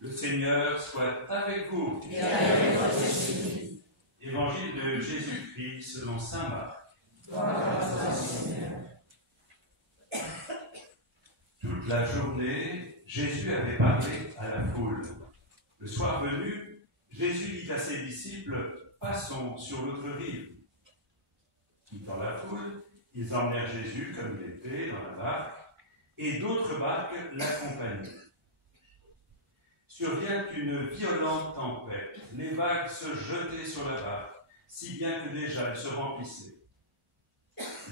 Le Seigneur soit avec vous. Et avec votre esprit. Évangile de Jésus-Christ selon saint Marc. Toute la journée, Jésus avait parlé à la foule. Le soir venu, Jésus dit à ses disciples, « Passons sur l'autre rive. » Quittant la foule, ils emmenèrent Jésus comme il était dans la barque, et d'autres barques l'accompagnaient. Survient une violente tempête. Les vagues se jetaient sur la barque, si bien que déjà elle se remplissait.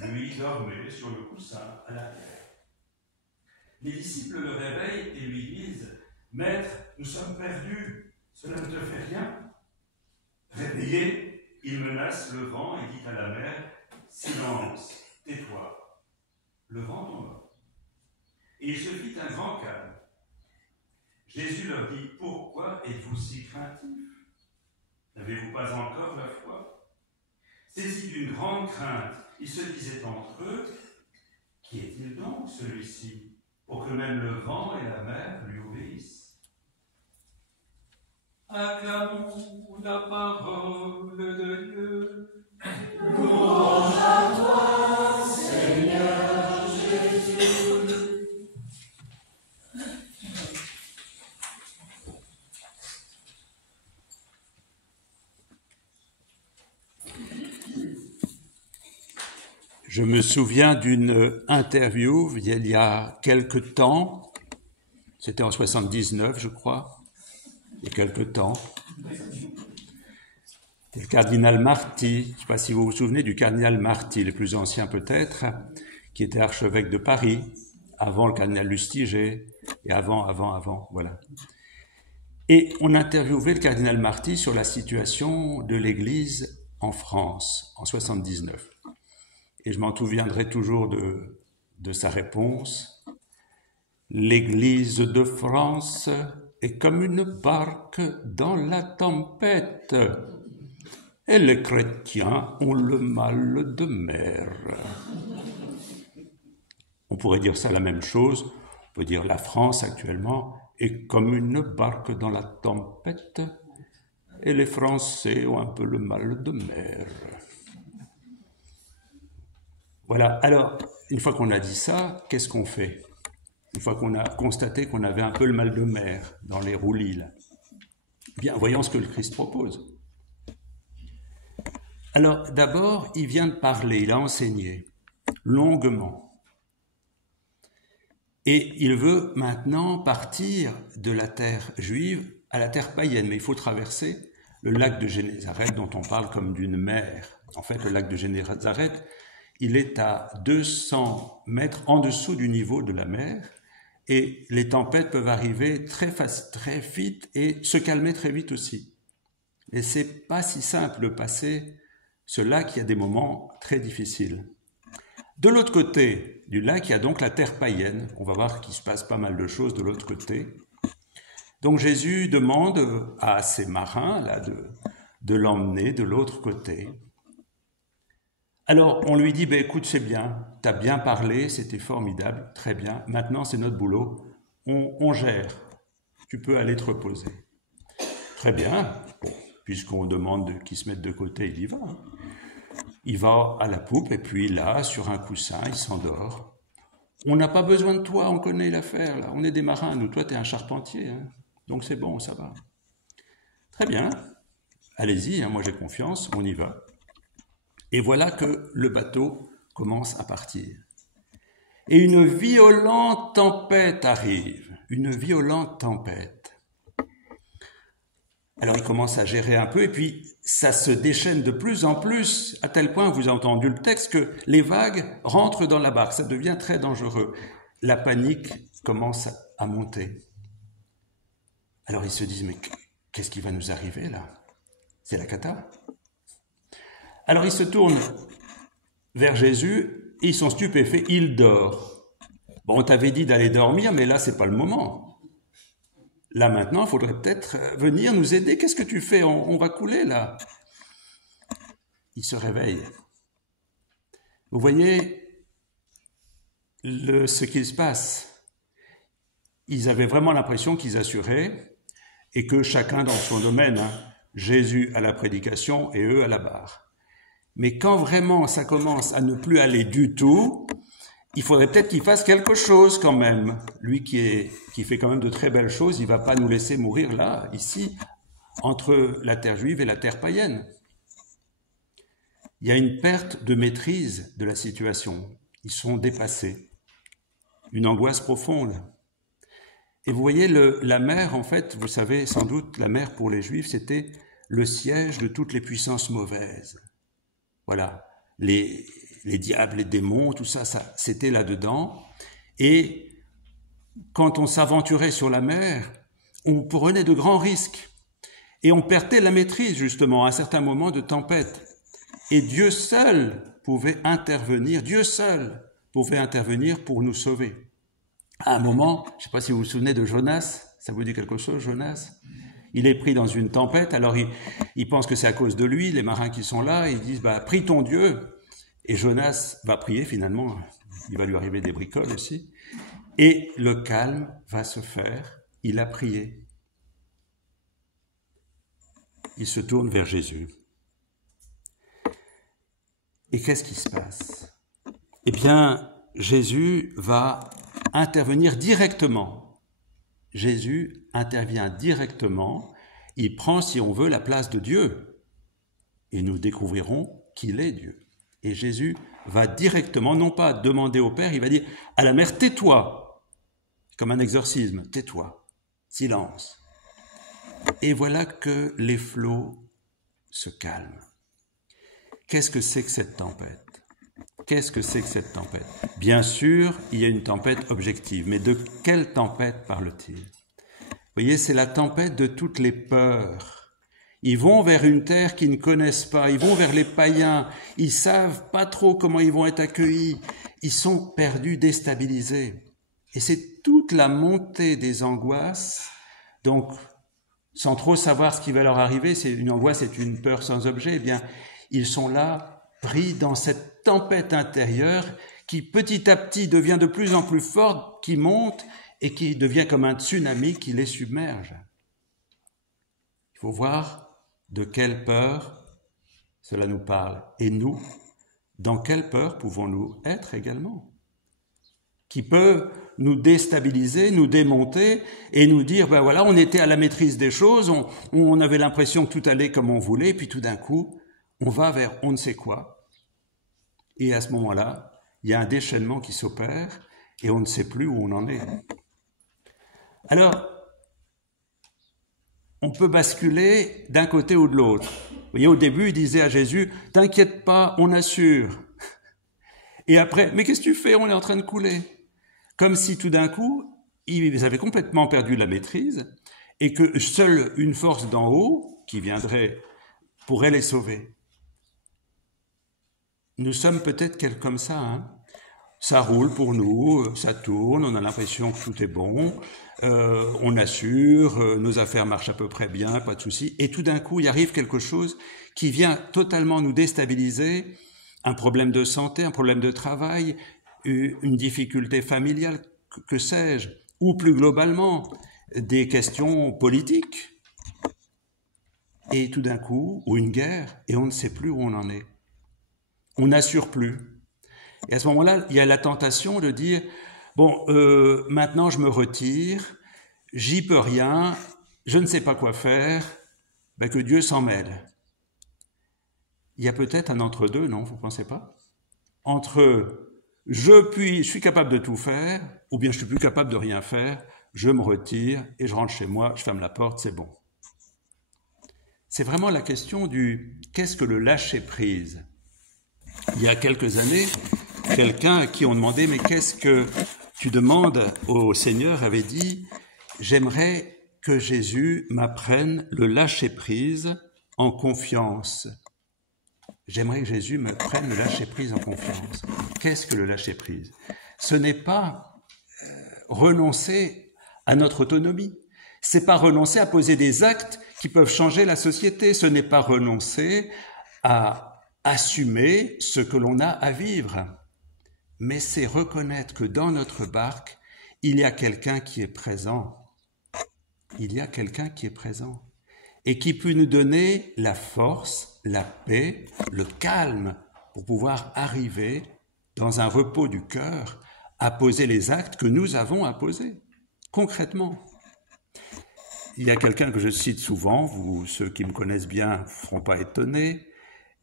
Lui dormait sur le coussin à l'arrière. Les disciples le réveillent et lui disent « Maître, nous sommes perdus, cela ne te fait rien ?» Réveillé, il menace le vent et dit à la mer « Silence, tais-toi !» Le vent tomba. Et il se fit un grand calme. Jésus leur dit « Pourquoi êtes-vous si craintifs? N'avez-vous pas encore la foi ?» Saisis d'une grande crainte, ils se disaient entre eux « Qui est-il donc celui-ci, pour que même le vent et la mer lui obéissent ?» Acclamons la parole de Dieu. Louange à toi, Seigneur Jésus. Je me souviens d'une interview il y a quelque temps, c'était en 79 je crois, il y a quelque temps. C'était le cardinal Marty, je ne sais pas si vous vous souvenez du cardinal Marty, le plus ancien peut-être, qui était archevêque de Paris, avant le cardinal Lustiger, et avant, voilà. Et on interviewait le cardinal Marty sur la situation de l'Église en France, en 79. Et je m'en souviendrai toujours de sa réponse. « L'Église de France est comme une barque dans la tempête, et les chrétiens ont le mal de mer. » On pourrait dire ça la même chose. On peut dire la France actuellement est comme une barque dans la tempête, et les Français ont un peu le mal de mer. Voilà, alors, une fois qu'on a dit ça, qu'est-ce qu'on fait? Une fois qu'on a constaté qu'on avait un peu le mal de mer dans les roulis, là. Bien, voyons ce que le Christ propose. Alors, d'abord, il vient de parler, il a enseigné, longuement. Et il veut maintenant partir de la terre juive à la terre païenne, mais il faut traverser le lac de Génézareth, dont on parle comme d'une mer. En fait, le lac de Génézareth, il est à 200 mètres en dessous du niveau de la mer et les tempêtes peuvent arriver très vite et se calmer très vite aussi. Et c'est pas si simple de passer ce lac, il y a des moments très difficiles. De l'autre côté du lac, il y a donc la terre païenne. On va voir qu'il se passe pas mal de choses de l'autre côté. Donc Jésus demande à ses marins là, de l'emmener de l'autre côté. Alors, on lui dit, écoute, c'est bien, tu as bien parlé, c'était formidable, très bien, maintenant c'est notre boulot, on gère, tu peux aller te reposer. Très bien, bon, puisqu'on demande qu'il se mette de côté, il y va. Il va à la poupe, et puis là, sur un coussin, il s'endort. On n'a pas besoin de toi, on connaît l'affaire, là, on est des marins, nous, toi, tu es un charpentier, hein, donc c'est bon, ça va. Très bien, allez-y, hein, moi j'ai confiance, on y va. Et voilà que le bateau commence à partir. et une violente tempête arrive. Une violente tempête. Alors il commence à gérer un peu et puis ça se déchaîne de plus en plus, à tel point, vous avez entendu le texte, que les vagues rentrent dans la barque. Ça devient très dangereux. La panique commence à monter. Alors ils se disent, mais qu'est-ce qui va nous arriver là? C'est la cata. Alors ils se tournent vers Jésus, et ils sont stupéfaits, il dort. Bon, on t'avait dit d'aller dormir, mais là c'est pas le moment. Là maintenant, il faudrait peut-être venir nous aider. Qu'est-ce que tu fais? On va couler là. Il se réveille. Vous voyez ce qui se passe. Ils avaient vraiment l'impression qu'ils assuraient et que chacun dans son domaine, hein, Jésus à la prédication et eux à la barre. Mais quand vraiment ça commence à ne plus aller du tout, il faudrait peut-être qu'il fasse quelque chose quand même. Lui qui fait quand même de très belles choses, il ne va pas nous laisser mourir là, ici, entre la terre juive et la terre païenne. Il y a une perte de maîtrise de la situation. Ils sont dépassés. Une angoisse profonde. Et vous voyez, la mer, en fait, vous savez sans doute, la mer pour les Juifs, c'était le siège de toutes les puissances mauvaises. Voilà, les diables, les démons, tout ça, c'était là-dedans. Et quand on s'aventurait sur la mer, on prenait de grands risques. Et on perdait la maîtrise, justement, à un certain moment de tempête. Et Dieu seul pouvait intervenir, pour nous sauver. À un moment, je ne sais pas si vous vous souvenez de Jonas, ça vous dit quelque chose, Jonas? Il est pris dans une tempête, alors il pense que c'est à cause de lui, les marins qui sont là, ils disent, prie ton Dieu. Et Jonas va prier finalement, il va lui arriver des bricoles aussi. Et le calme va se faire, il a prié. Il se tourne vers Jésus. Et qu'est-ce qui se passe? Eh bien, Jésus va intervenir directement. Jésus intervient directement, il prend, si on veut, la place de Dieu. Et nous découvrirons qu'il est Dieu. Et Jésus va directement, non pas demander au Père, il va dire à la mer, tais-toi, comme un exorcisme, tais-toi, silence. Et voilà que les flots se calment. Qu'est-ce que c'est que cette tempête? Qu'est-ce que c'est que cette tempête? Bien sûr, il y a une tempête objective, mais de quelle tempête parle-t-il? Vous voyez, c'est la tempête de toutes les peurs. Ils vont vers une terre qu'ils ne connaissent pas, ils vont vers les païens, ils savent pas trop comment ils vont être accueillis, ils sont perdus, déstabilisés. Et c'est toute la montée des angoisses, donc sans trop savoir ce qui va leur arriver, c'est une angoisse, c'est une peur sans objet, eh bien, ils sont là, pris dans cette tempête intérieure qui petit à petit devient de plus en plus forte, qui monte et qui devient comme un tsunami qui les submerge. Il faut voir de quelle peur cela nous parle. Et nous, dans quelle peur pouvons-nous être également? Qui peut nous déstabiliser, nous démonter et nous dire, voilà, on était à la maîtrise des choses, on avait l'impression que tout allait comme on voulait, puis tout d'un coup, on va vers on ne sait quoi. Et à ce moment-là, il y a un déchaînement qui s'opère et on ne sait plus où on en est. Alors, on peut basculer d'un côté ou de l'autre. Vous voyez, au début, il disait à Jésus, « T'inquiète pas, on assure. » Et après, « Mais qu'est-ce que tu fais? On est en train de couler. » Comme si tout d'un coup, ils avaient complètement perdu la maîtrise et que seule une force d'en haut, qui viendrait, pourrait les sauver. Nous sommes peut-être comme ça, hein. Ça roule pour nous, ça tourne, on a l'impression que tout est bon, on assure, nos affaires marchent à peu près bien, pas de souci. Et tout d'un coup, il arrive quelque chose qui vient totalement nous déstabiliser, un problème de santé, un problème de travail, une difficulté familiale, que sais-je, ou plus globalement, des questions politiques. Et tout d'un coup, ou une guerre, et on ne sait plus où on en est. On n'assure plus. Et à ce moment-là, il y a la tentation de dire, bon, maintenant je me retire, j'y peux rien, je ne sais pas quoi faire, que Dieu s'en mêle. Il y a peut-être un entre-deux, non, vous ne pensez pas? Entre je suis capable de tout faire, ou bien je suis plus capable de rien faire, je me retire et je rentre chez moi, je ferme la porte, c'est bon. C'est vraiment la question du qu'est-ce que le lâcher-prise. Il y a quelques années, quelqu'un à qui on demandait mais qu'est-ce que tu demandes au Seigneur avait dit j'aimerais que Jésus m'apprenne le lâcher-prise en confiance. J'aimerais que Jésus m'apprenne le lâcher-prise en confiance. Qu'est-ce que le lâcher-prise? Ce n'est pas renoncer à notre autonomie. C'est pas renoncer à poser des actes qui peuvent changer la société. Ce n'est pas renoncer à assumer ce que l'on a à vivre. Mais c'est reconnaître que dans notre barque, il y a quelqu'un qui est présent. Il y a quelqu'un qui est présent et qui peut nous donner la force, la paix, le calme pour pouvoir arriver dans un repos du cœur à poser les actes que nous avons à poser, concrètement. Il y a quelqu'un que je cite souvent, vous, ceux qui me connaissent bien, ne seront pas étonnés,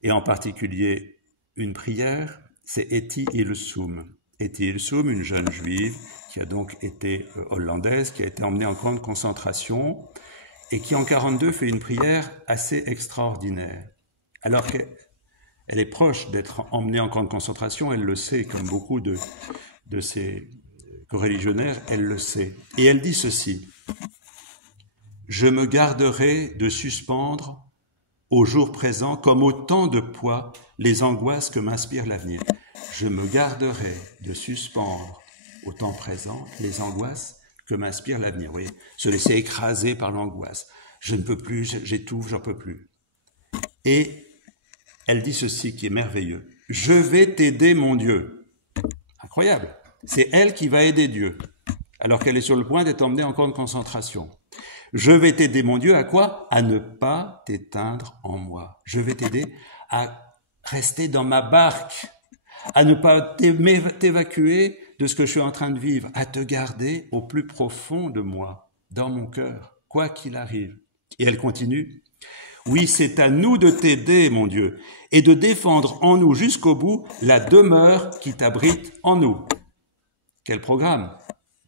et en particulier une prière, c'est Etty Hillesum. Etty Hillesum, une jeune juive qui a donc été hollandaise, qui a été emmenée en camp de concentration et qui en 1942 fait une prière assez extraordinaire. Alors qu'elle est proche d'être emmenée en camp de concentration, elle le sait, comme beaucoup de ses coreligionnaires, elle le sait. Et elle dit ceci: « Je me garderai de suspendre au jour présent comme autant de poids les angoisses que m'inspire l'avenir. Je me garderai de suspendre au temps présent les angoisses que m'inspire l'avenir. » Vous voyez, se laisser écraser par l'angoisse. Je ne peux plus, j'étouffe, j'en peux plus. Et elle dit ceci qui est merveilleux. « Je vais t'aider, mon Dieu. » Incroyable. C'est elle qui va aider Dieu, alors qu'elle est sur le point d'être emmenée en camp de concentration. Je vais t'aider, mon Dieu, à quoi? À ne pas t'éteindre en moi. Je vais t'aider à rester dans ma barque, à ne pas t'évacuer de ce que je suis en train de vivre, à te garder au plus profond de moi, dans mon cœur, quoi qu'il arrive. Et elle continue. Oui, c'est à nous de t'aider, mon Dieu, et de défendre en nous jusqu'au bout la demeure qui t'abrite en nous. Quel programme?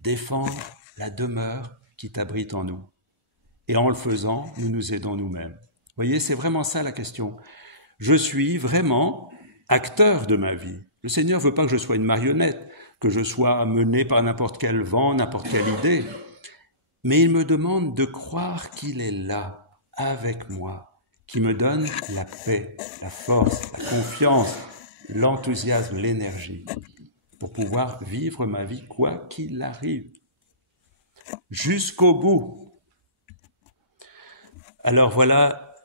Défendre la demeure qui t'abrite en nous. Et en le faisant, nous nous aidons nous-mêmes. Vous voyez, c'est vraiment ça la question. Je suis vraiment acteur de ma vie. Le Seigneur ne veut pas que je sois une marionnette, que je sois mené par n'importe quel vent, n'importe quelle idée. Mais il me demande de croire qu'il est là, avec moi, qui me donne la paix, la force, la confiance, l'enthousiasme, l'énergie, pour pouvoir vivre ma vie quoi qu'il arrive, jusqu'au bout. Alors voilà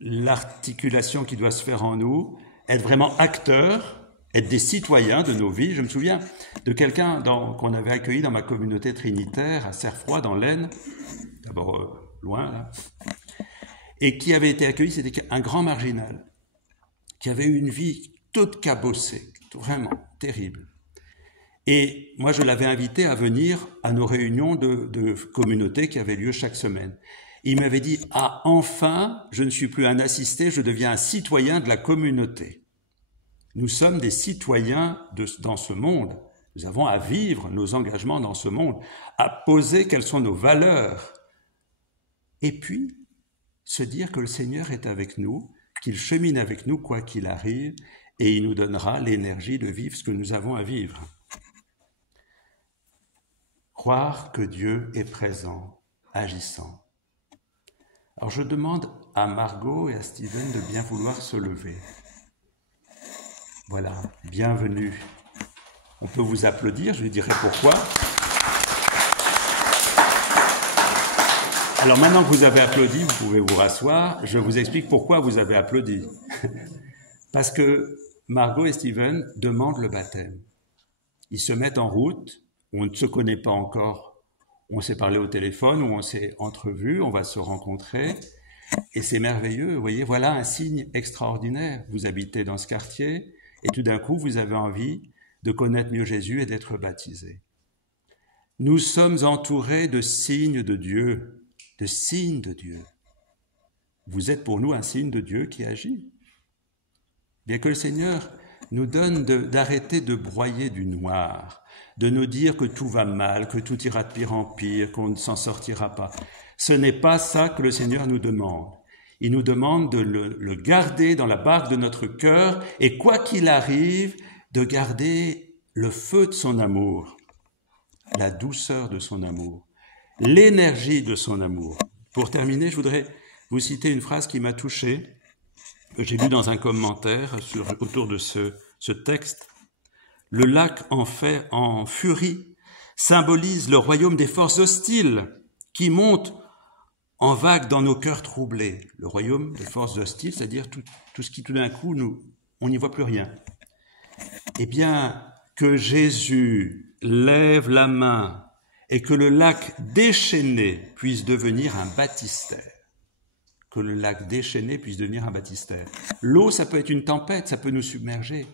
l'articulation qui doit se faire en nous, être vraiment acteur, être des citoyens de nos vies. Je me souviens de quelqu'un qu'on avait accueilli dans ma communauté trinitaire à Cerfroid dans l'Aisne, d'abord loin là, et qui avait été accueilli, c'était un grand marginal, qui avait eu une vie toute cabossée, vraiment terrible. Et moi je l'avais invité à venir à nos réunions de communauté qui avaient lieu chaque semaine. Il m'avait dit « Ah, enfin, je ne suis plus un assisté, je deviens un citoyen de la communauté. » Nous sommes des citoyens dans ce monde. Nous avons à vivre nos engagements dans ce monde, à poser quelles sont nos valeurs. Et puis, se dire que le Seigneur est avec nous, qu'il chemine avec nous quoi qu'il arrive, et il nous donnera l'énergie de vivre ce que nous avons à vivre. Croire que Dieu est présent, agissant. Alors je demande à Margot et à Steven de bien vouloir se lever. Voilà, bienvenue. On peut vous applaudir, je vous dirai pourquoi. Alors maintenant que vous avez applaudi, vous pouvez vous rasseoir. Je vous explique pourquoi vous avez applaudi. Parce que Margot et Steven demandent le baptême. Ils se mettent en route, on ne se connaît pas encore. On s'est parlé au téléphone, ou on s'est entrevus, on va se rencontrer, et c'est merveilleux. Vous voyez, voilà un signe extraordinaire. Vous habitez dans ce quartier, et tout d'un coup, vous avez envie de connaître mieux Jésus et d'être baptisé. Nous sommes entourés de signes de Dieu, de signes de Dieu. Vous êtes pour nous un signe de Dieu qui agit. Bien que le Seigneur nous donne d'arrêter de broyer du noir, de nous dire que tout va mal, que tout ira de pire en pire, qu'on ne s'en sortira pas. Ce n'est pas ça que le Seigneur nous demande. Il nous demande de le garder dans la barque de notre cœur et quoi qu'il arrive, de garder le feu de son amour, la douceur de son amour, l'énergie de son amour. Pour terminer, je voudrais vous citer une phrase qui m'a touché, que j'ai lue dans un commentaire autour de ce texte. Le lac en furie symbolise le royaume des forces hostiles qui montent en vagues dans nos cœurs troublés. Le royaume des forces hostiles, c'est-à-dire tout ce qui tout d'un coup, on n'y voit plus rien. Eh bien, que Jésus lève la main et que le lac déchaîné puisse devenir un baptistère. Que le lac déchaîné puisse devenir un baptistère. L'eau, ça peut être une tempête, ça peut nous submerger.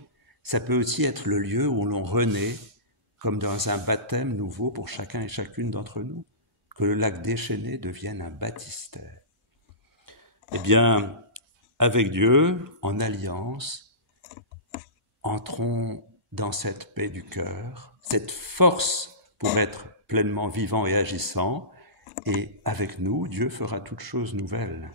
Ça peut aussi être le lieu où l'on renaît, comme dans un baptême nouveau pour chacun et chacune d'entre nous. Que le lac déchaîné devienne un baptistère. Eh bien, avec Dieu, en alliance, entrons dans cette paix du cœur, cette force pour être pleinement vivant et agissant, et avec nous, Dieu fera toutes choses nouvelles.